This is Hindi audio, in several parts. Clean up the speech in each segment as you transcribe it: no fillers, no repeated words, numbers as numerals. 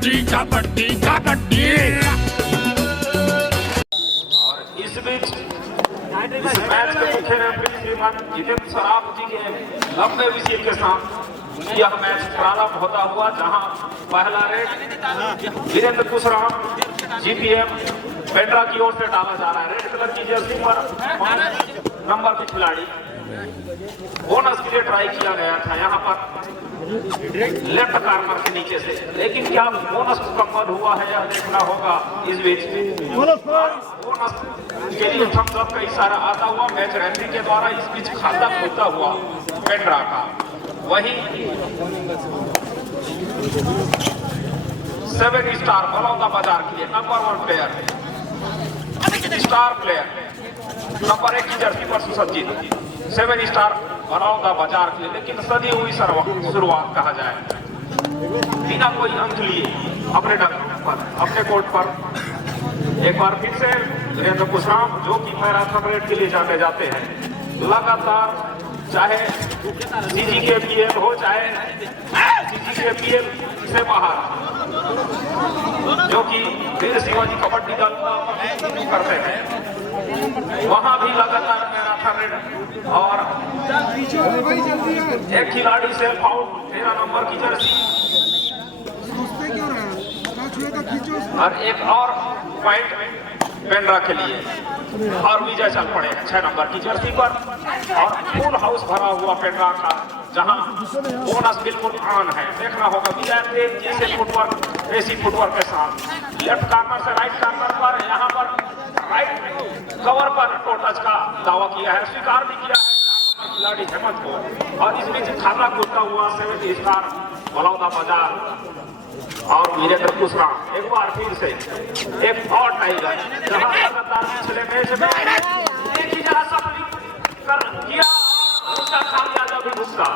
कबड्डी कबड्डी कबड्डी। और इस बीच इस मैच के मुख्य रेफरी श्रीमान जितेंद्र सराफ जी के लंबे विषय के साथ यह मैच प्रारंभ होता हुआ, जहां पहला रेड वीरेंद्र कुशराम जीपीएम पेंड्रा की ओर से डाला जा रहा है। रेड कलर की जर्सी पर 5 नंबर के खिलाड़ी बोनस के लिए ट्राई किया गया था यहाँ पर लेफ्ट कार्नर के नीचे से, लेकिन क्या बोनस मुकम्मल हुआ है यह देखना होगा। इस बीच बोनस के लिए थम्स अप का इशारा आता हुआ मैच रेफरी के द्वारा इस बीच खाता खुलता हुआ पेंड्रा का। वही 7 स्टार बलौदा बाजार के लिए number 1 player, star player number 1 की जर्सी पर सुसज्जित 7 स्टार बलौदा बाजार के लिए, लेकिन सदी हुई शुरुआत कहा जाए, बिना कोई अंक लिए अपने अपने कोर्ट पर एक बार फिर से वीरेंद्र कुशराम, जो कि मैराथन रेड के लिए जाने जाते हैं, लगातार चाहे CGKPL हो चाहे CGKPL से बाहर, जो कि वीर शिवाजी कबड्डी दल करते हैं, वहां भी लगातार मैराथन रेड और एक खिलाड़ी से आउट 13 नंबर की जर्सी और एक और पॉइंट पेंड्रा के लिए और विजय चल पड़े 6 नंबर की जर्सी पर। और फुल हाउस भरा हुआ पेंड्रा का, जहां बोनस बिल्कुल ऑन है। देखना होगा विजय तेज जैसे फुटवर्क, देसी फुटवर्क के साथ लेफ्ट कार्नर से राइट कार्नर पर, यहाँ पर राइट कवर पर टो टच का दावा किया है, स्वीकार भी किया है खिलाड़ी हेमंत को। और इस बीच खाता खुलता हुआ 7 स्टार बलौदा बाजार और वीरेंद्र कुशराम एक बार फिर से एक और टाइगर, जहां लगातार पिछले मैच में एक ही जगह कर किया और उसका खामियाजा भी भुगता।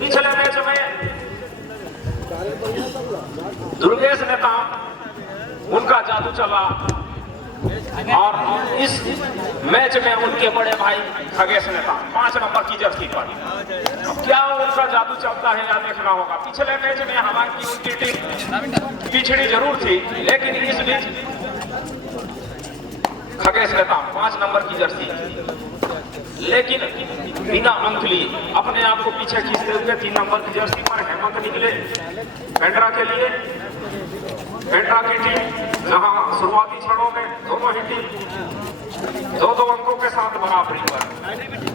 पिछले मैच में दुर्गेश नेता उनका जादू चला और इस मैच में उनके बड़े भाई खगेश नेता 5 नंबर की जर्सी पर। अब क्या उनका जादू चलता है या देखना होगा। पिछले मैच में हालांकि उनकी टीम पिछड़ी जरूर थी, लेकिन इस बीच खगेश नेता 5 नंबर की जर्सी, लेकिन बिना अंक लिए अपने आप को पीछे खींचते हुए 3 नंबर की जर्सी पर हेमंत निकले पेंड्रा के लिए। पेंड्रा की टीम जहां शुरुआती क्षणों में दोनों ही टीम 2-2 अंकों के साथ बराबरी पर।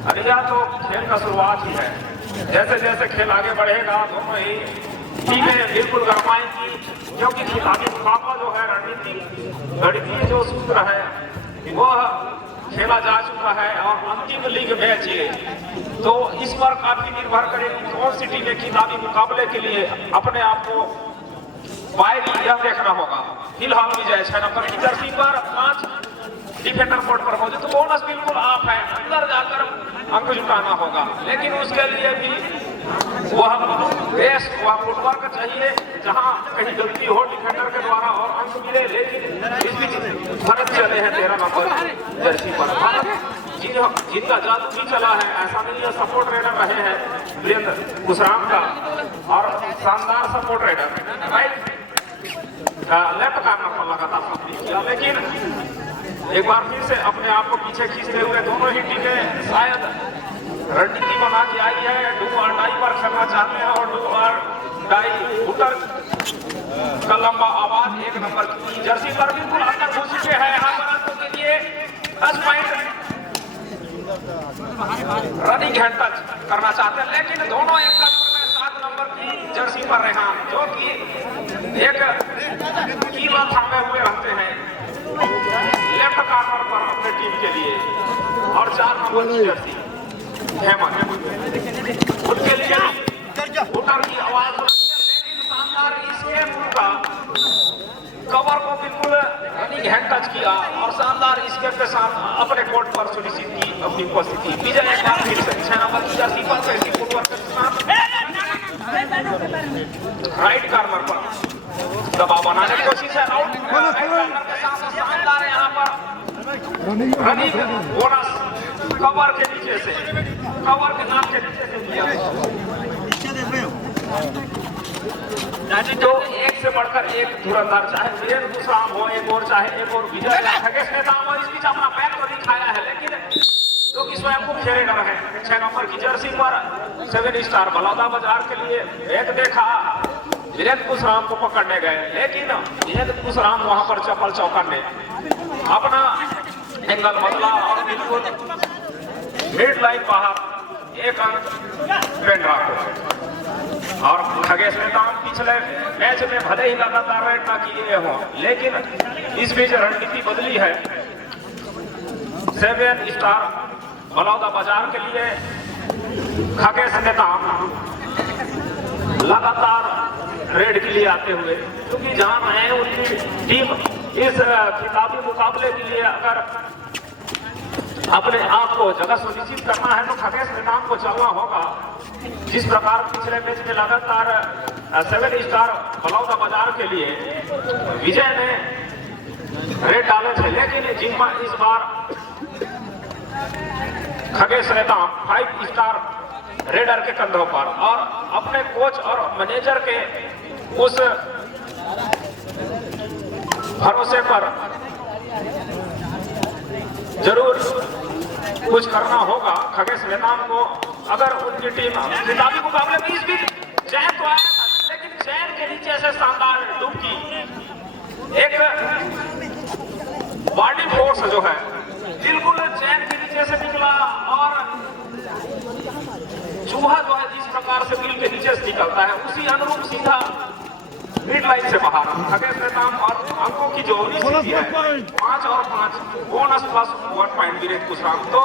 अरे यह तो खेल का शुरुआत ही है, जैसे जैसे खेल आगे बढ़ेगा दोनों ही टीमें बिल्कुल गरमाएंगी, क्योंकि खिलाड़ी मुकाबला जो है रणनीति गणितीय जो सूत्र है वह खेला जा चुका है और अंतिम लीग मैच ये, तो इस पर काफी निर्भर करेगी कौन सी टीमें खिताबी मुकाबले के लिए अपने आप को पाएगी, यह देखना होगा। फिलहाल विजय 6 नंबर की जर्सी पर 5 डिफेंडर कोर्ट पर मौजूद, तो बोनस बिल्कुल आप है, अंदर जाकर अंक जुटाना होगा, लेकिन उसके लिए भी वह बेस वह फुटवर्क चाहिए, जहां कहीं गलती हो डिफेंडर के द्वारा और अंक मिले। लेकिन इस बीच भरत चले हैं 13 नंबर जर्सी पर। भारत जिनका जादू भी चला है, ऐसा नहीं है, सपोर्ट रेडर रहे हैं वीरेंद्र कुशराम का और शानदार support raider right left corner पर लगातार सपोर्ट किया, लेकिन एक बार फिर से अपने आप को पीछे खींचते हुए दोनों ही टीमें शायद रणनीति बना के आई है, डू और डाई पर खेलना चाहते हैं और डू और डाई उतर का लंबा आवाज 1 नंबर की जर्सी पर बिल्कुल अंदर घुस चुके हैं। यहाँ पर अंकों के लिए 10 पॉइंट रनिंग हैंड टच करना चाहते हैं, लेकिन दोनों एक 7 नंबर की जर्सी पर रेहान, जो कि एक कीला थामे हुए रहते हैं लेफ्ट कार्नर पर अपने टीम के लिए, और 4 नंबर की जर्सी हेमंत उनके लिए उतर की आवाज, लेकिन शानदार इसके का कवर को बिल्कुल रनिंग हैंड टच किया और शानदार स्केप के साथ अपने कोर्ट पर सुनिश्चित की अपनी उपस्थिति। विजय एक बार फिर से 6 नंबर की जर्सी पर कैसी फुटवर्क के साथ राइट कार्नर पर दबाव बनाने की कोशिश है। राइट कार्नर के साथ शानदार यहाँ पर रनिंग बोनस कवर के नीचे से, कवर के नाम के नीचे से दिया। तो एक से बढ़कर एक धुरंधर, चाहे वीरेंद्र कुशराम हो एक और, चाहे एक और विजय खगेश नेताम हो, इस बीच अपना पैर तो दिखाया है, लेकिन जो कि स्वयं को खेले डर है। 6 नंबर की जर्सी पर 7 स्टार बलौदा बाजार के लिए एक देखा, वीरेंद्र कुशराम को पकड़ने गए, लेकिन वीरेंद्र कुशराम वहां पर चप्पल चौकन ने अपना एंगल बदला और बिल्कुल मिड लाइन बाहर 1 अंक पेंड्रा को। और खगेश नेताम पिछले मैच में भले ही लगातार रेड ना किए हों, लेकिन इस बीच रणनीति बदली है। 7 स्टार बलौदा बाजार के लिए खगेश नेताम लगातार रेड के लिए आते हुए, क्योंकि जान है उनकी टीम इस खिताबी मुकाबले के लिए अगर अपने आप को जगह सुनिश्चित करना है तो खगेश नेताम को चलना होगा। जिस प्रकार पिछले मैच में लगातार 7 स्टार बलौदा बाजार के लिए विजय ने रेड डाले थे, लेकिन जिम्मा इस बार खगेश नेताम 5 स्टार रेडर के कंधों पर और अपने कोच और मैनेजर के उस भरोसे पर जरूर कुछ करना होगा खगेश नेताम को। अगर उनकी टीम खिताबी मुकाबले में इस बीच चैन तो आया था, लेकिन चैन के नीचे से शानदार डुबकी, एक बॉडी फोर्स जो है बिल्कुल चैन के नीचे से निकला और चूहा जो है जिस प्रकार से बिल के नीचे से निकलता है उसी अनुरूप सीधा मिड लाइन से बाहर। खगेश नेताम और अंकों की जो स्थिति है 5 और 5 bonus plus 1 point Virendra Kushram. तो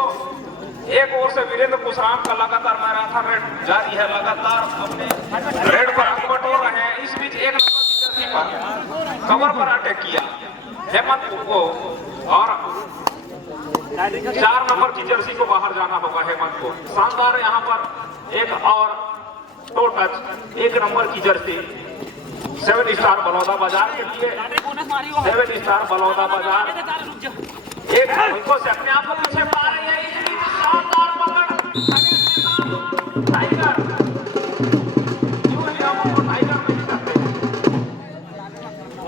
एक ओर से वीरेंद्र कुशराम का लगातार मैराथन रेड जारी है, लगातार अपने रेड पर अंक बटोर रहे हैं। इस बीच 1 नंबर की जर्सी पर कवर पर अटैक किया हेमंत को और 4 नंबर की जर्सी को बाहर जाना होगा हेमंत को। शानदार यहाँ पर एक और टो टच 1 नंबर की जर्सी 7 स्टार बलौदा बाजार के लिए। 7 स्टार बलौदा बाजार एक अंकों से अपने आप को पीछे पा रही है। इस बीच शानदार पकड़ टाइगर, क्यों ही हम उनको टाइगर में नहीं करते,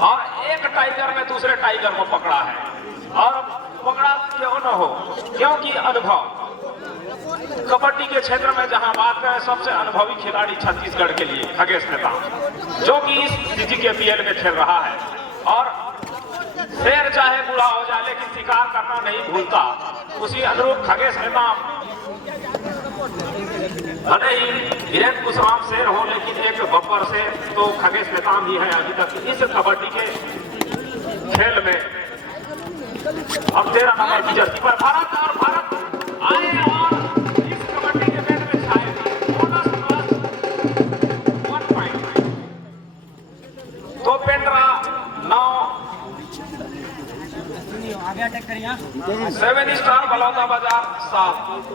और एक टाइगर में दूसरे टाइगर को पकड़ा है। और पकड़ा क्यों न हो, क्योंकि अनुभव कबड्डी के क्षेत्र में जहां बात है सबसे अनुभवी खिलाड़ी छत्तीसगढ़ के लिए खगेश नेताम, जो कि इस CGKPL में खेल रहा है। और शेर चाहे बूढ़ा हो जाए लेकिन शिकार करना नहीं भूलता, उसी अनुरूप खगेश नेताम भले ही वीरेंद्र कुशराम शेर हो लेकिन एक बब्बर से तो खगेश नेताम ही है अभी तक इस कबड्डी के खेल में। अब 13 नंबर की जर्सी पर भारत और भारत आए और इस कबड्डी के मैच में छाए। बोनस प्लस 1 पॉइंट तो पेंड्रा 9 7 स्टार बलौदा बाजार 7।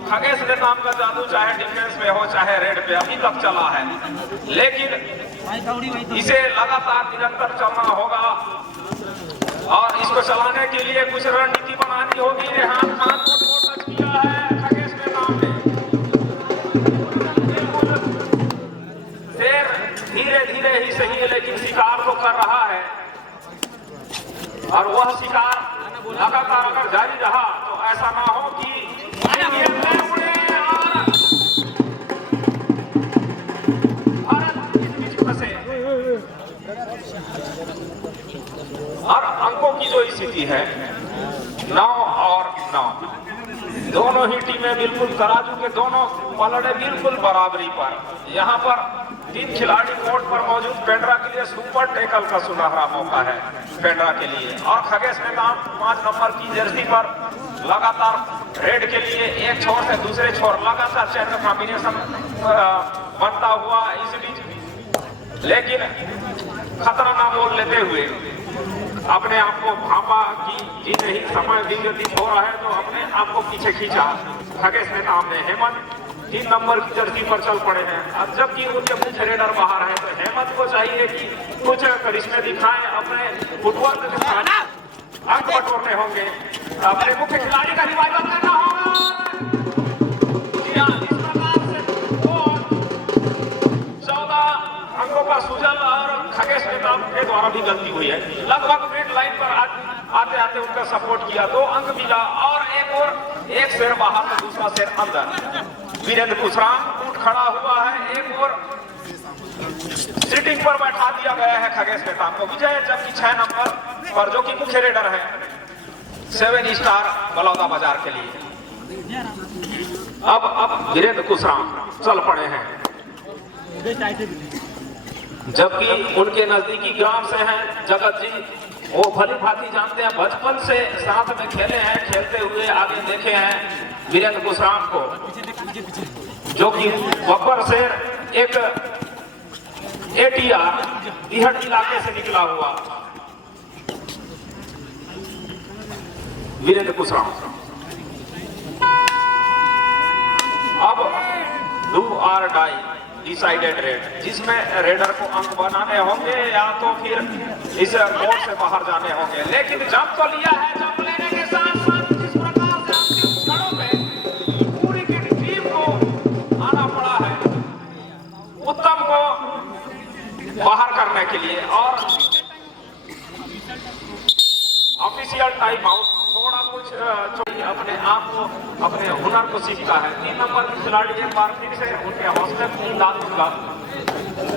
खगेश नेताम का जादू चाहे डिफेंस में हो चाहे रेड पे अभी तक चला है, लेकिन इसे लगातार निरंतर चलना होगा और इसको चलाने के लिए कुछ रणनीति बनानी होगी। रेहान खान को टच किया है खगेश नेताम ने। शेर धीरे धीरे ही सही है लेकिन शिकार तो कर रहा है, और वह शिकार लगातार अगर जारी रहा तो ऐसा ना हो कि उड़े और भारत इस बीच फंसे। और अंकों की जो स्थिति है 9 और 9, दोनों ही टीमें बिल्कुल तराजू के दोनों पलड़े बिल्कुल बराबरी पर। यहाँ पर 3 खिलाड़ी कोर्ट पर मौजूद पेंड्रा के लिए सुपर टैकल का सुनहरा मौका है पेंड्रा के लिए। और खगेश नेताम 5 नंबर की जर्सी पर लगातार रेड के लिए एक छोर से दूसरे छोर लगातार चैन कॉम्बिनेशन बनता हुआ इस बीच, लेकिन खतरा ना मोल लेते हुए अपने आप को भापा कि जी नहीं समय दिन व्यतीत हो रहा है तो अपने आप को पीछे खींचा खगेश नेताम ने। हेमंत 3 नंबर की जर्सी पर चल पड़े हैं। अब जबकि उनके मुख्य रेडर बाहर है तो हेमंत को चाहिए कि कुछ करिश्मे दिखाएं, अपने फुटवर्क दिखाएं, अंक बटोरने होंगे, अपने मुख्य खिलाड़ी का रिवाइवल करना होगा। जी हाँ, इस प्रकार से 14 अंकों का सुजल द्वारा भी गलती हुई है। लगभग मिड लाइन पर आते आते उनका सपोर्ट किया, 2 अंक मिला। और एक शेर बाहर तो दूसरा शेर अंदर। वीरेंद्र कुशराम उठ खड़ा हुआ है, एक और सीटिंग पर बैठा दिया गया है खगेश नेताम को। विजय जबकि 6 नंबर पर, जो कि मुख्य रेडर है 7 स्टार बलौदा बाजार के लिए। अब वीरेंद्र कुशराम चल पड़े हैं, जबकि उनके नजदीकी ग्राम से हैं जगत जी। वो भली भांति जानते हैं, बचपन से साथ में खेले हैं, खेलते हुए आगे देखे हैं वीरेंद्र कुशराम को, जो कि बब्बर से एक ATR दिहट इलाके से निकला हुआ वीरेंद्र कुशराम। अब डू और डाई डिसाइडेड रेड, जिसमें रेडर को अंक बनाने होंगे या तो फिर इस कोर्ट से बाहर जाने होंगे। लेकिन जंप तो लिया है, जंप लेने के साथ साथ जिस प्रकार से अंतिम क्षणों में पूरी की टीम को आना पड़ा है उत्तम को बाहर करने के लिए। और ऑफिशियल टाइम आउट थोड़ा कुछ अपने आप को, अपने हुनर को सीखता है। 3 नंबर के खिलाड़ी एक बार फिर से उनके हौसले की दाद दूंगा,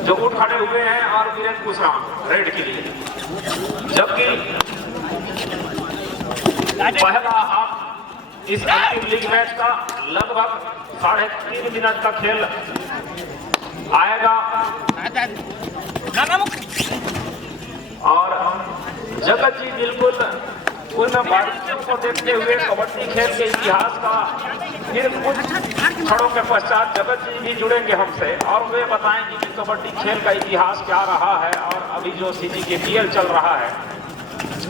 जो उठ खड़े हुए हैं और वीरेंद्र कुशराम रेड के लिए। जबकि पहला हाफ इस अंतिम लीग मैच का लगभग 3.5 मिनट का खेल आएगा। और जगत जी बिल्कुल उन बारीकियों को देखते हुए कबड्डी खेल के इतिहास का फिर कुछ क्षणों के पश्चात जगत जी भी जुड़ेंगे हमसे और वे बताएंगे कि कबड्डी खेल का इतिहास क्या रहा है। और अभी जो CGKPL चल रहा है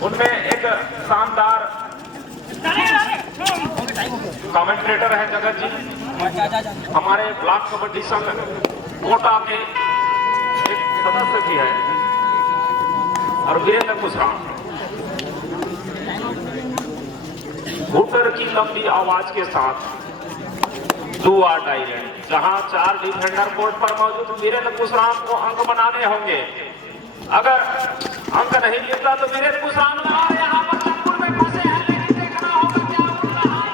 उनमें एक शानदार कमेंटेटर है जगत जी, हमारे ब्लॉक कबड्डी संघ कोटा के एक सदस्य भी है। और वीरेंद्र कुशराम हुटर की लंबी आवाज के साथ डू और डाई रेड, जहां 4 डिफेंडर कोर्ट पर मौजूद वीरेंद्र कुशराम को अंक बनाने होंगे। अगर अंक नहीं मिलता तो वीरेंद्र कुशराम यहाँ पर चक्कर में फंसे हैं, लेकिन देखना होगा क्या उड़ रहा है,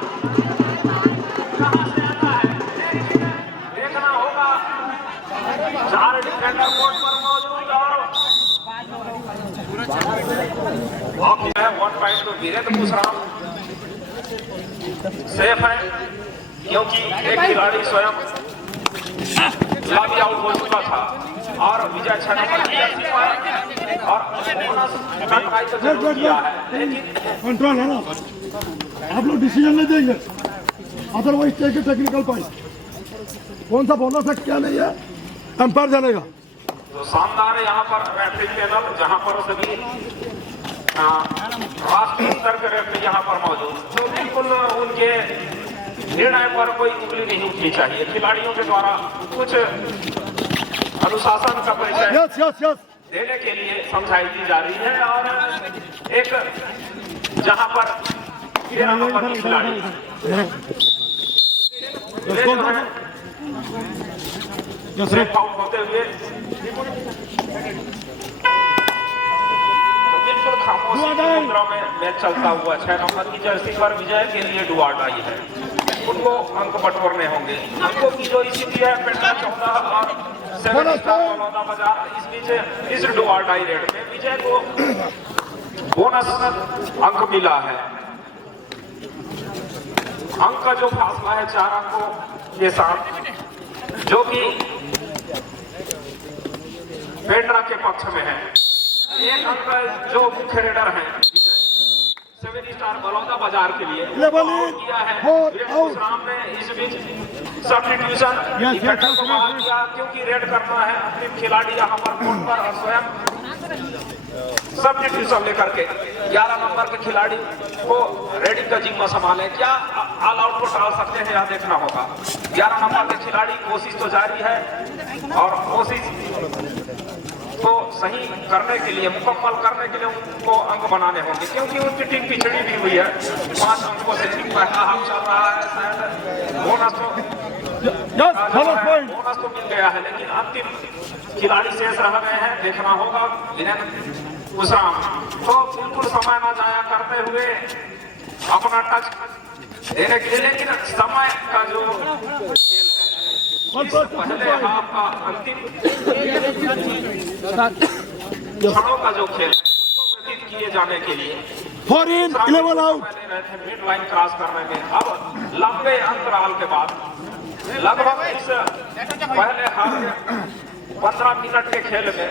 कहां से आता है, देखना होगा। 4 डिफेंडर कोर्ट पर मौजूद और हॉकी है 1 पॉइंट तो वीरेंद्र कुशराम सेफ है, क्योंकि एक खिलाड़ी स्वयं लॉबी आउट हो चुका था। और विजय 6 नंबर की जर्सी पर और बोनस तो जरूर किया है, लेकिन कंट्रोल है ना, आप लोग डिसीजन नहीं देंगे, otherwise take a technical point. कौन सा बोनस है क्या नहीं है, अंपायर जानेगा। तो शानदार है यहाँ पर रेफरी पैनल, जहाँ पर सभी राष्ट्रीय स्तर के रेफरी यहाँ पर मौजूद, तो बिल्कुल उनके निर्णय पर कोई उंगली नहीं उठनी चाहिए। खिलाड़ियों के द्वारा कुछ अनुशासन का परिचय देने के लिए समझाई दी जा रही है। और एक जहाँ पर 13 नंबर की खिलाड़ी सेफ आउट होते हुए बिल्कुल खामोशी मुद्रा में मैच चलता हुआ 6 नंबर की जर्सी पर विजय के लिए डू और डाई है, उनको अंक बटोरने होंगे। अंकों की जो स्थिति है पेंड्रा 14 और 7 स्टार बलौदा बाजार, इस बीच इस डू और डाई रेड में विजय को बोनस अंक मिला है। अंक का जो फासला है 4 अंकों के साथ, जो कि पेंड्रा के पक्ष में है। एक अंक जो मुख्य रेडर है 7 स्टार बलौदा बाजार के लिए किया है वीरेंद्र कुशराम ने। इस बीच सब्स्टिट्यूशन डिफेंडर को बाहर किया, क्योंकि रेड करना है अपने खिलाड़ी यहाँ पर कोर्ट पर, और स्वयं सब्स्टिट्यूशन लेकर के 11 नंबर के खिलाड़ी को रेडिंग का जिम्मा संभाले। क्या ऑल आउट को टाल सकते हैं, यह देखना होगा। 11 नंबर के खिलाड़ी कोशिश तो जारी है और कोशिश को सही करने के लिए, मुकम्मल करने के लिए उनको अंक बनाने होंगे, क्योंकि उनकी टीम पिछड़ी भी हुई है। 5 अंकों से टीम पहला हाफ चल रहा है, शायद बोनस तो यस बोनस पॉइंट बोनस तो मिल गया है, लेकिन अंतिम खिलाड़ी शेष रह गए हैं, देखना होगा वीरेंद्र कुशराम। तो बिल्कुल समय न जाया करते हुए अपना टच देने के लिए, लेकिन समय का जो खेल है, इस पहले हाफ का अंतिम क्षणों का जो खेल है उसको व्यतीत किए जाने के लिए 4 in 11 out. Mid line cross करने में अब लंबे अंतराल के बाद लगभग इस पहले हाफ 15 मिनट के खेल में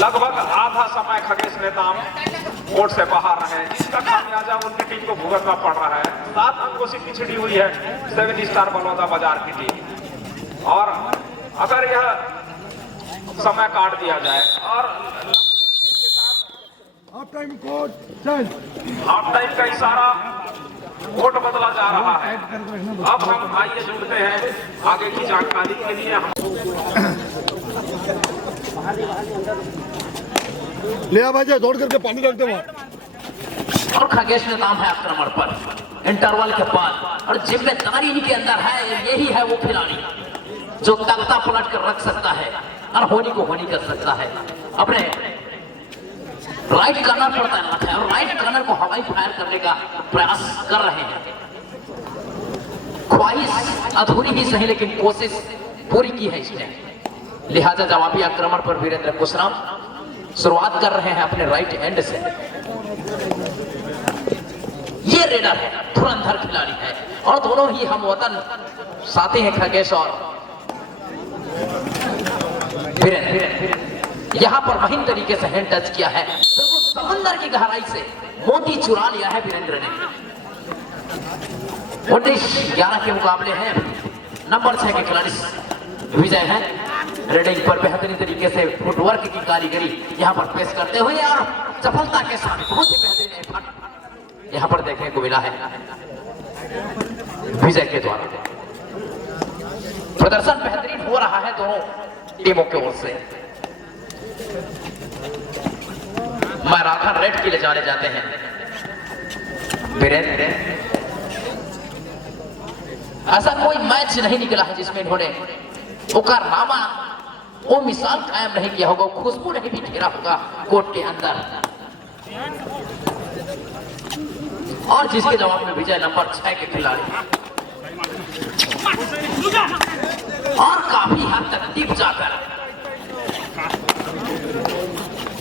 लगभग आधा समय खगेश नेताम कोर्ट से बाहर रहे हैं, जिसका खामियाजा उनकी टीम को भुगतना पड़ रहा है। 7 अंकों से पिछड़ी हुई है 7 स्टार बलौदा बाजार की टीम। और अगर यह समय काट दिया जाए और half time code change, half time का इशारा कोर्ट बदला जा रहा है। अब हम आइए जुड़ते हैं आगे की जानकारी के लिए। हम ले आ भाई, दौड़ करके पानी रख दे वहाँ। और खगेश नेताम है आक्रमण पर इंटरवल के बाद, और जिम्मेदारी इनके अंदर है। यही है वो खिलाड़ी जो तख्ता पलट कर रख सकता है और होनी को होनी कर सकता है। अपने राइट कर्नर पर तैनात है और राइट कर्नर को हवाई फायर करने का प्रयास कर रहे हैं। ख्वाहिश अधूरी ही सही, लेकिन कोशिश पूरी की है इसने। लिहाजा जवाबी आक्रमण पर वीरेंद्र कुशराम शुरुआत कर रहे हैं अपने राइट हैंड से। ये रेडर है, धुरंधर खिलाड़ी है और दोनों ही हम वतन साथी हैं, खगेश और वीरेंद्र। यहां पर महीन तरीके से हैंड टच किया है, बिल्कुल समंदर की गहराई से मोती चुरा लिया है वीरेंद्र ने। 19-11 के मुकाबले हैं। नंबर 6 के खिलाड़ी विजय हैं, रेडिंग पर बेहतरीन तरीके से फुटवर्क की कारीगरी यहां पर पेश करते हुए और सफलता के साथ बहुत ही बेहतरीन एफर्ट यहां पर देखने को मिला है विजय के द्वारा। प्रदर्शन बेहतरीन हो रहा है दोनों टीमों की ओर से। मैराथन रेड के लिए जाने जाते हैं वीरेंद्र। ऐसा कोई मैच नहीं निकला है जिसमें इन्होंने मुकर्रमा वो मिसाल कायम नहीं किया होगा, खुशबू नहीं भी घेरा होगा कोर्ट के अंदर। और जिसके जवाब में विजय नंबर 6 के खिलाड़ी और काफी हद तक डीप जाकर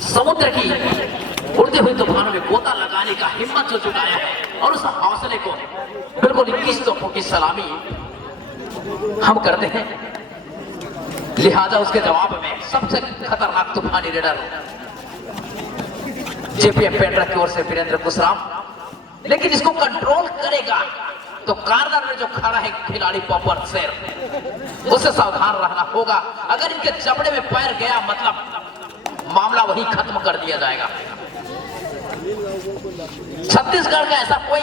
समुद्र की उड़ते हुए तूफानों में गोता लगाने का हिम्मत जो जुटाया है और उस हौसले को बिल्कुल 21 तोपों की सलामी हम करते हैं। लिहाजा उसके जवाब में सबसे खतरनाक तूफानी रेडर जेपीएम पेंड्रा की ओर से वीरेंद्र कुशराम, लेकिन इसको कंट्रोल करेगा तो कार्नर में जो खड़ा है खिलाड़ी पॉपर शेर, उससे सावधान रहना होगा। अगर इनके जबड़े में पैर गया मतलब मामला वही खत्म कर दिया जाएगा। छत्तीसगढ़ का ऐसा कोई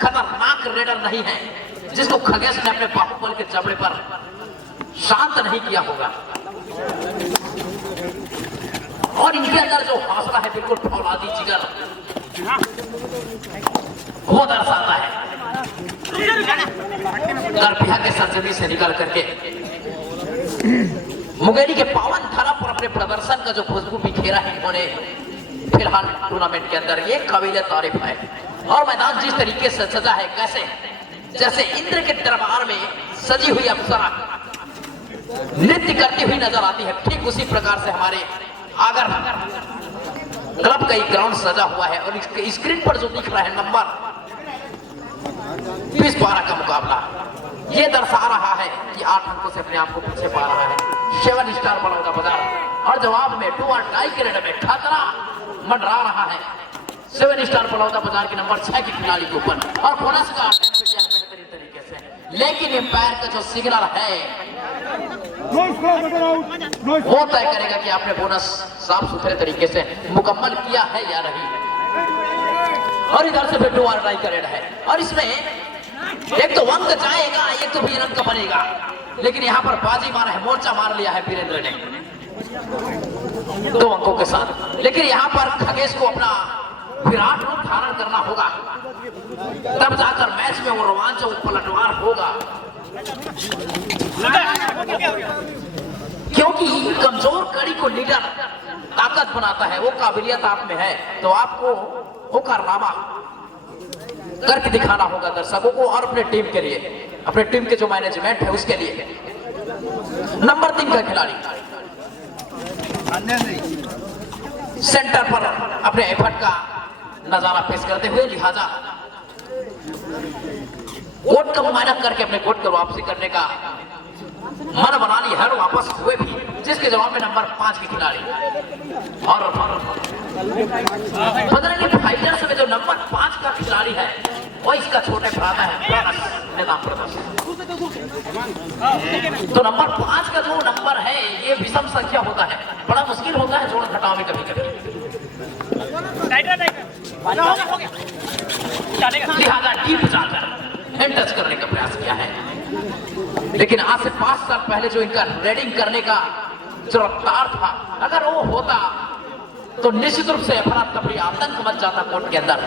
खतरनाक रेडर नहीं है जिसको खगेश ने अपने बाहुबल के जबड़े पर शांत नहीं किया होगा। और इनके अंदर जो हौसला है बिल्कुल फौलादी जिगर वो दर्शाता है। करपिया के सरजमी से निकल करके मुंगेरी के पावन धरा पर अपने प्रदर्शन का जो खुशबू बिखेरा है इन्होंने फिलहाल टूर्नामेंट के अंदर, ये काबिल तारीफ है। और मैदान जिस तरीके से सजा है, कैसे जैसे इंद्र के दरबार में सजी हुई अप्सरा नृत्य करती हुई नजर आती है, ठीक उसी प्रकार से हमारे आगर क्लब का एक ग्राउंड सजा हुआ है। और स्क्रीन पर जो दिख रहा है नंबर 20-12 का मुकाबला, ये दर्शा रहा है कि 8 अंकों से अपने आप को पीछे पा रहा है 7 स्टार बलौदा बाजार। और जवाब में 2 और टाई के रेड में खतरा मंडरा रहा है 7 स्टार बलौदा बाजार के नंबर 6 के खिलाड़ी के ऊपर। और बोनस का बेहतरीन तरीके से, लेकिन एम्पायर का जो सिग्नल है वो तय करेगा कि आपने बोनस साफ सुथरे तरीके से मुकम्मल किया है या नहीं। और इधर से फिर 2 और टाई का रेड है और इसमें एक तो अंक जाएगा, एक तो भी रन का बनेगा, लेकिन यहाँ पर बाजी मारा है, मोर्चा मार लिया है वीरेंद्र ने 2 अंकों के साथ। लेकिन यहाँ पर खगेश को अपना विराट रूप धारण करना होगा, तब जाकर मैच में वो रोमांच वो पलटवार होगा। को लीडर ताकत बनाता है, वो काबिलियत आप में है तो आपको वो कारनामा करके दिखाना होगा दर्शकों को और अपने टीम के लिए, अपने टीम के जो मैनेजमेंट है उसके लिए। नंबर 3 का खिलाड़ी सेंटर पर अपने एफर्ट का नजारा पेश करते हुए, लिहाजा कोर्ट का मुआयना करके अपने कोर्ट को वापसी करने का मन बना लिया है, वापस हुए भी, जिसके जवाब में नंबर 5 के खिलाड़ी और बदलेंगे फाइटर्स में जो नंबर 5 का खिलाड़ी है वो इसका छोटे भ्राता है निदान प्रदर्श। तो नंबर 5 का जो नंबर है ये विषम संख्या होता है, बड़ा मुश्किल होता है जोड़ घटाव में कभी कभी, लिहाजा डीप जाकर हैंड टच करने का प्रयास किया है। लेकिन आज से 5 साल पहले जो इनका रेडिंग करने का जो रफ्तार था, अगर वो होता तो निश्चित रूप से अफरा तफरी आतंक मच जाता कोर्ट के अंदर।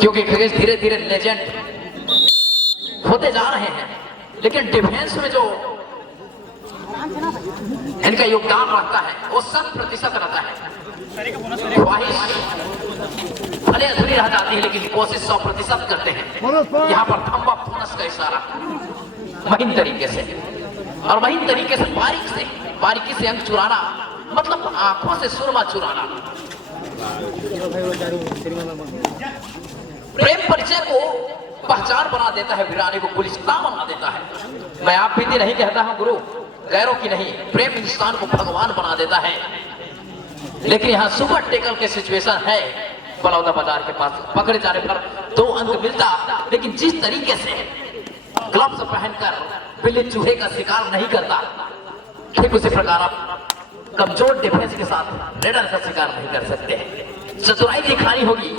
क्योंकि खगेश धीरे धीरे लेजेंड होते जा रहे हैं, लेकिन डिफेंस में जो इनका योगदान रहता है वो 100% रहता है। ख्वाहिश भले अधूरी रह जाती है लेकिन कोशिश 100% करते हैं। यहाँ पर थंब अप बोनस का इशारा महीन तरीके से, और महीन तरीके से बारीकी से अंक चुराना मतलब आंखों से सुरमा चुराना। प्रेम परिचय को पहचान बना देता है, वीरानी को गुलिस्तान बना देता है। मैं आप भी नहीं कहता हूं गुरु, गैरों की नहीं, प्रेम इंसान को भगवान बना देता है। लेकिन यहाँ सुपर टेकल के सिचुएशन है, बलौदा बाजार के पास पकड़े जाने पर 2 अंक मिलता, लेकिन जिस तरीके से ग्लव्स पहनकर बिल्ली चूहे का शिकार नहीं करता, ठीक उसी प्रकार आप कमजोर डिफेंस के साथ रेडर का शिकार नहीं कर सकते। चतुराई दिखानी होगी,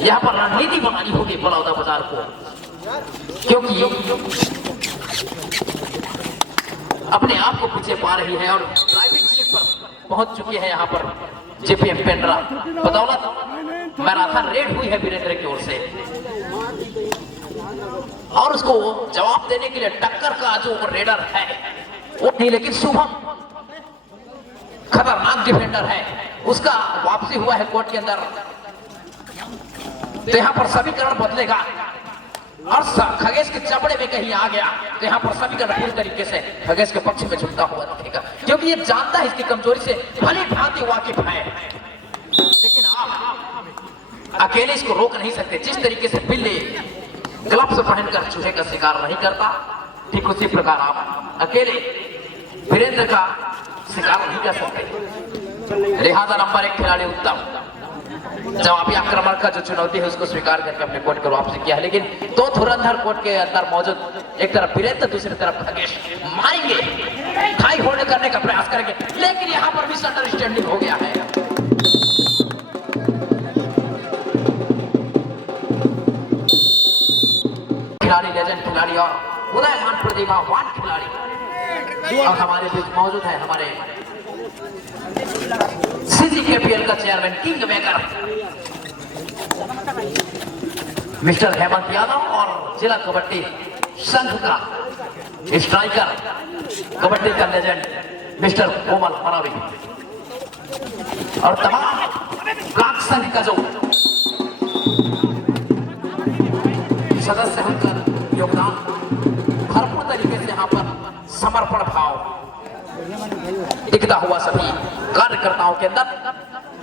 यहाँ पर रणनीति बनानी होगी बलौदा बाजार को, क्योंकि अपने आप को पीछे पा रही है और ड्राइविंग सीट पर पहुंच चुकी है। यहाँ पर जेपीएम पेंड्रा बदौलत मैराथन रेड हुई है वीरेंद्र की ओर से, और उसको जवाब देने के लिए टक्कर का जो रेडर है वो नहीं, लेकिन शुभम खतरनाक डिफेंडर है, उसका वापसी हुआ है कोर्ट के अंदर। तो यहाँ पर समीकरण बदलेगा और खगेश के चपड़े में कहीं आ गया तो यहाँ पर समीकरण पूरी तरीके से खगेश के पक्ष में झुकता हुआ दिखेगा, क्योंकि ये जानता है इसकी कमजोरी से भली भांति वाकिफ है। लेकिन आप अकेले इसको रोक नहीं सकते। जिस तरीके से बिल्ली ग्लव्स पहनकर चूहे का शिकार नहीं करता, ठीक उसी प्रकार आप अकेले वीरेंद्र का शिकार नहीं कर सकते। लिहाजा नंबर 1 खिलाड़ी उत्तम जवाबी आक्रमण का जो चुनौती है उसको स्वीकार करके अपने कोर्ट को वापसी किया है। लेकिन 2 धुरंधर कोर्ट के अंदर मौजूद, एक तरफ वीरेंद्र दूसरी तरफ खगेश मारेंगे, हाई होल्ड करने का प्रयास करेंगे, लेकिन यहाँ पर मिसअंडरस्टैंडिंग हो गया है। खिलाड़ी लेजेंड खिलाड़ी और उदयमान प्रतिभावान खिलाड़ी और हमारे बीच मौजूद है हमारे सीजीकेपीएल का chairman king maker mister Hemant Yadav और जिला कबड्डी संघ का स्ट्राइकर कबड्डी का लेजेंड मिस्टर कोमल मरावी और तमाम ब्लॉक संघ का जो सदस्य होकर योगदान भरपूर तरीके से यहाँ पर समर्पण भाव दिखता हुआ सभी कार्यकर्ताओं के अंदर।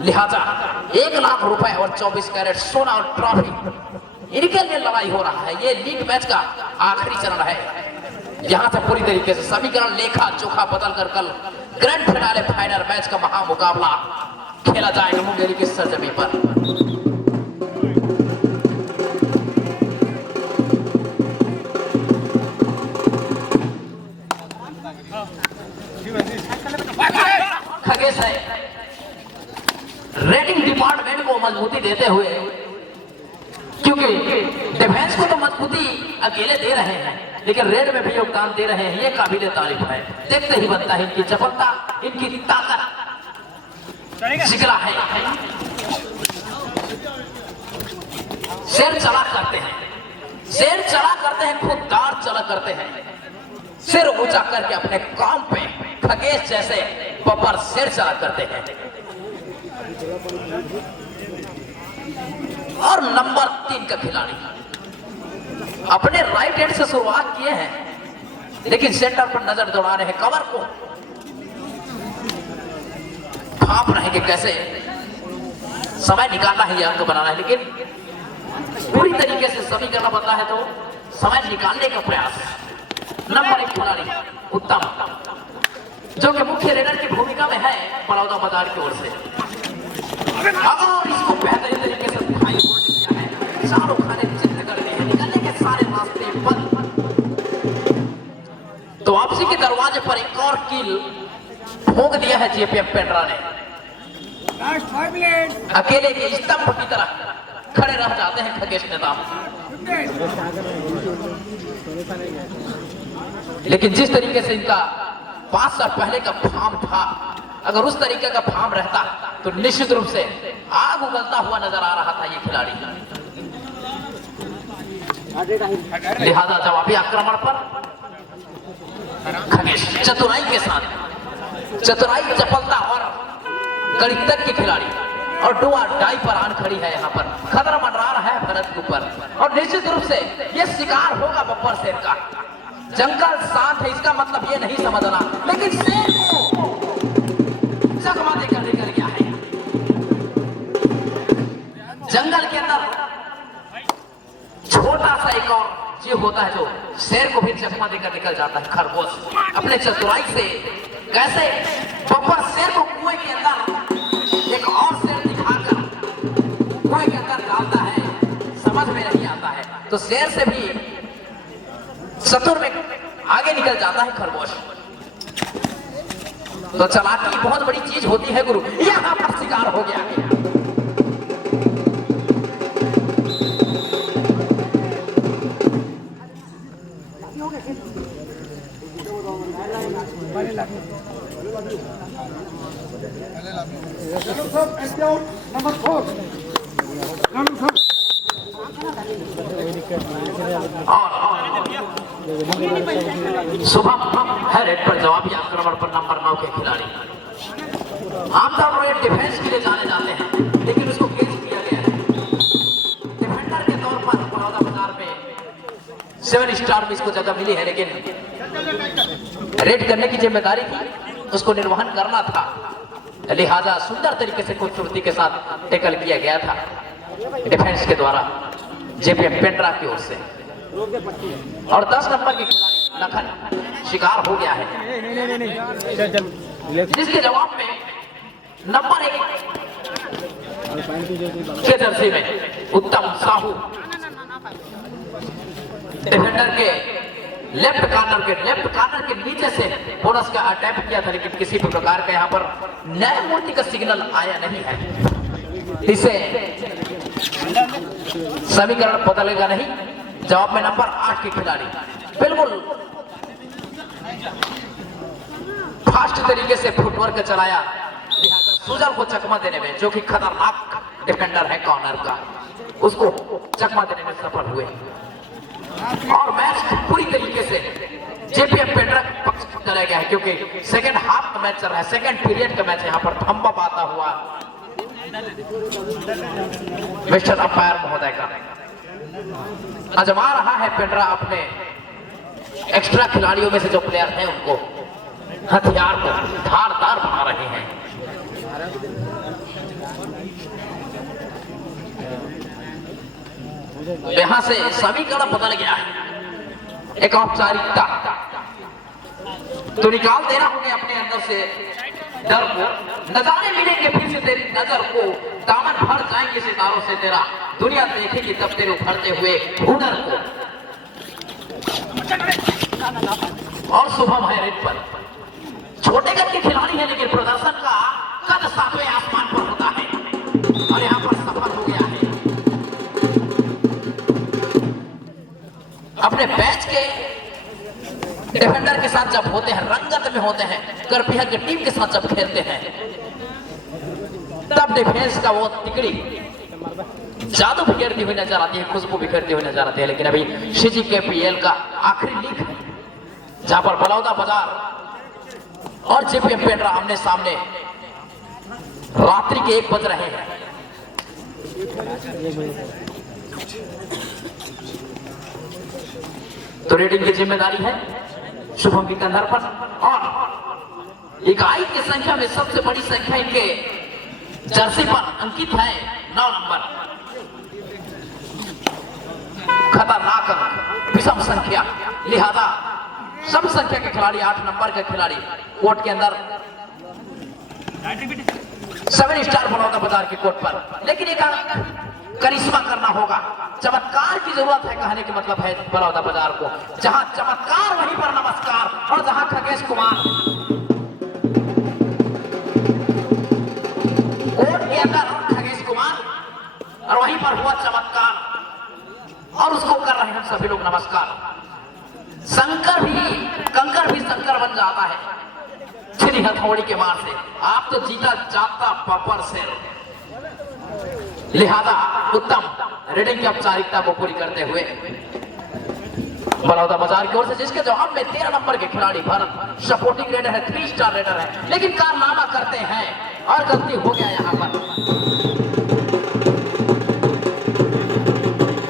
लिहाजा 1 लाख रुपए और 24 कैरेट सोना और ट्रॉफी इनके लिए लड़ाई हो रहा है। ये लीग मैच का आखिरी चरण है। यहां से पूरी तरीके से समीकरण लेखा चोखा बदल कर कल ग्रैंड फिनाले फाइनल मैच का महामुकाबला खेला जाएगा मुंगेरी की सरजमी पर। खगेश है रेटिंग डिपार्टमेंट को मजबूती देते हुए, क्योंकि डिफेंस को तो मजबूती अकेले दे रहे हैं लेकिन रेड में भी योगदान दे रहे हैं, ये काबिल तारीफ है। देखते ही बनता है इनकी चपलता, इनकी ताकत जिगरा है। शेर चला करते हैं शेर चला करते हैं, खुददार चला करते हैं, सिर ऊंचा करके अपने काम पे खगेश जैसे बब्बर शेर चला करते हैं। और नंबर 3 का खिलाड़ी अपने राइट हैंड से शुरुआत किए हैं, लेकिन सेंटर पर नजर दौड़ा रहे हैं, कवर को भाप रहे कि कैसे समय निकालना है, अंक बनाना है, लेकिन पूरी तरीके से सभी करना पड़ता है तो समय निकालने का प्रयास। नंबर 1 खिलाड़ी उत्तम, जो कि मुख्य रेडर की भूमिका में है बड़ौदा बाजार की ओर से, और इसको बेहतरीन तरीके से भाई होल्ड किया है, चारों खाने चिन्ह कर दिए हैं, निकलने के सारे रास्ते बंद। तो वापसी के दरवाजे पर एक और किल भोग दिया है जेपीएफ पेंड्रा ने। अकेले के स्तंभ की तरह खड़े रह जाते हैं खगेश नेता, लेकिन जिस तरीके से इनका 5 साल पहले का फार्म था, अगर उस तरीके का फार्म रहता तो निश्चित रूप से आग उगलता हुआ नजर आ रहा था ये खिलाड़ी। लिहाजा जवाबी आक्रमण पर खगेश चतुराई के साथ, चतुराई चपलता और गणितज्ञ के खिलाड़ी, और डुआ डाई पर आन खड़ी है, यहाँ पर खतरा मंडरा रहा है भरत के ऊपर, और निश्चित रूप से यह शिकार होगा बब्बर शेर का। जंगल साथ है, इसका मतलब ये नहीं समझना, लेकिन शेर को चकमा देकर लेकर गया है। जंगल के अंदर छोटा सा एक और जीव होता है जो शेर को भी चकमा देकर निकल जाता है, खरगोश। अपने चतुराई से कैसे बब्बर शेर को कुएं के अंदर एक और शेर दिखाकर कुएं के अंदर डालता है, समझ में नहीं आता है, तो शेर से भी चतुर में आगे निकल जाता है खरगोश। तो चालाकी बहुत बड़ी चीज होती है गुरु, यहां पर शिकार हो गया। नंबर 4 शुभम है रेड पर जवाबी आक्रमण पर नंबर 9 के खिलाड़ी। आमतौर पर ये डिफेंस के लिए जाने जाते हैं, लेकिन उसको केस किया गया है डिफेंडर के तौर पर। बड़ौदा बाजार में 7 स्टार में इसको जगह मिली है, लेकिन रेड करने की जिम्मेदारी थी, उसको निर्वहन करना था, लिहाजा सुंदर तरीके से खूबसूरती के साथ टैकल किया गया था डिफेंस के द्वारा जेपीएफ पेंड्रा की ओर से। और 10 नंबर के खिलाड़ी लखन शिकार हो गया है, जिसके जवाब में नंबर 1 के जर्सी में उत्तम साहू डिफेंडर के लेफ्ट कॉर्नर के नीचे से बोनस का अटैम्प्ट किया था, लेकिन किसी भी प्रकार का यहाँ पर न्यायमूर्ति का सिग्नल आया नहीं है, इसे समीकरण बदलेगा नहीं। जवाब में नंबर 8 के खिलाड़ी बिल्कुल फास्ट तरीके से फुटवर्क चलाया, लिहाजा सुजल को चकमा देने में, जो कि खतरनाक डिफेंडर है कॉर्नर का, उसको चकमा देने में सफल हुए। और मैच पूरी तरीके से जेपीएफ पेंड्रा के पक्ष में चला गया है, क्योंकि सेकंड हाफ का मैच चल रहा है, सेकंड पीरियड का मैच यहाँ पर थंबा पाता हुआ मिस्टर अंपायर महोदय का आजमा रहा है पेंड्रा अपने एक्स्ट्रा खिलाड़ियों में से जो प्लेयर हैं उनको हथियार को धारदार बना रहे हैं। यहां से समीकरण बदल गया है, एक औपचारिकता तो निकाल देना होंगे अपने अंदर से डर को, नजारे मिलेंगे फिर से तेरी नजर को, दामन भर जाएंगे सितारों से तेरा, दुनिया देखेगी तब तेरे उभरते हुए हुनर को। और शुभम है रेड पर, छोटे कद के खिलाड़ी है, लेकिन प्रदर्शन का कद 7वें आसमान पर होता है, और यहाँ पर सफल हो गया है। अपने बैच के डिफेंडर के साथ जब होते हैं, रंगत में होते हैं, करपिया की टीम के साथ जब खेलते हैं, तब डिफेंस का वो तिकड़ी जादू बिखेरती हुई नजर आती है, खुशबू बिखेरती हुई नजर आती है। लेकिन अभी CGKPL का आखिरी लीग है जहां पर बलौदा बाजार और JPM पेंड्रा आमने सामने रात्रि के 1 बज रहे हैं। तो रेडिंग की जिम्मेदारी है शुभम के कंधर पर और इकाई की संख्या में सबसे बड़ी संख्या इनके जर्सी पर अंकित है 9 नंबर। खतरनाक अंक, विषम संख्या, लिहाजा सम संख्या के खिलाड़ी 8 नंबर के खिलाड़ी कोर्ट के अंदर 7 स्टार बलौदा बाजार की कोर्ट पर। लेकिन एक करिश्मा करना होगा, चमत्कार की जरूरत है, कहने के मतलब है बलौदा बाजार को। जहां चमत्कार वहीं पर नमस्कार, और जहां खगेश कुमार कोर्ट के अंदर खगेश कुमार और वहीं पर हुआ चमत्कार और उसको कर रहे हैं सभी लोग नमस्कार। कंकर भी शंकर बन जाता है छिरी हथौड़ी के मार से। आप तो जीता जाता बब्बर से। लिहाजा उत्तम रेडिंग की औपचारिकता को पूरी करते हुए बलौदा बाजार की ओर से, जिसके जवाब में 13 नंबर के खिलाड़ी भरत सपोर्टिंग रेडर है, 3 स्टार रेडर है, लेकिन कारनामा करते हैं और गलती हो गया यहां पर।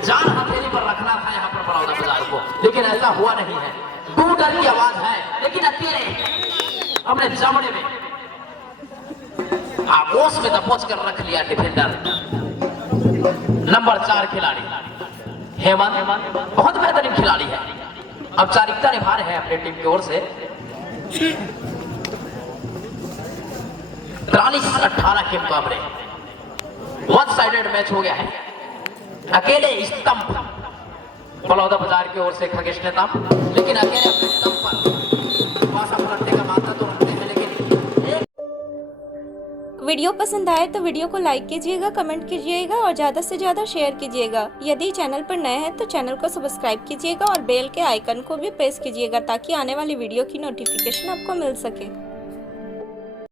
जान हथेली पर रखना था यहां पर बलौदा बाजार को, लेकिन ऐसा हुआ नहीं है। 2 डर की आवाज है, लेकिन अकेले अपने जमड़े में आगोश में दबोच कर रख लिया डिफेंडर नंबर 4 खिलाड़ी हेमंत। बहुत बेहतरीन खिलाड़ी है, औपचारिकता निभा रहे हैं अपनी टीम की ओर से। 43-18 के मुकाबले 1 साइडेड मैच हो गया है। अकेले स्तंभ बलौदा बाजार की ओर से खगेश नेता, लेकिन अकेले अपने स्तंभ पर पासा पलटने का मामला तो रखते हैं। लेकिन वीडियो पसंद आए तो वीडियो को लाइक कीजिएगा, कमेंट कीजिएगा और ज़्यादा से ज़्यादा शेयर कीजिएगा। यदि चैनल पर नए हैं तो चैनल को सब्सक्राइब कीजिएगा और बेल के आइकन को भी प्रेस कीजिएगा ताकि आने वाली वीडियो की नोटिफिकेशन आपको मिल सके।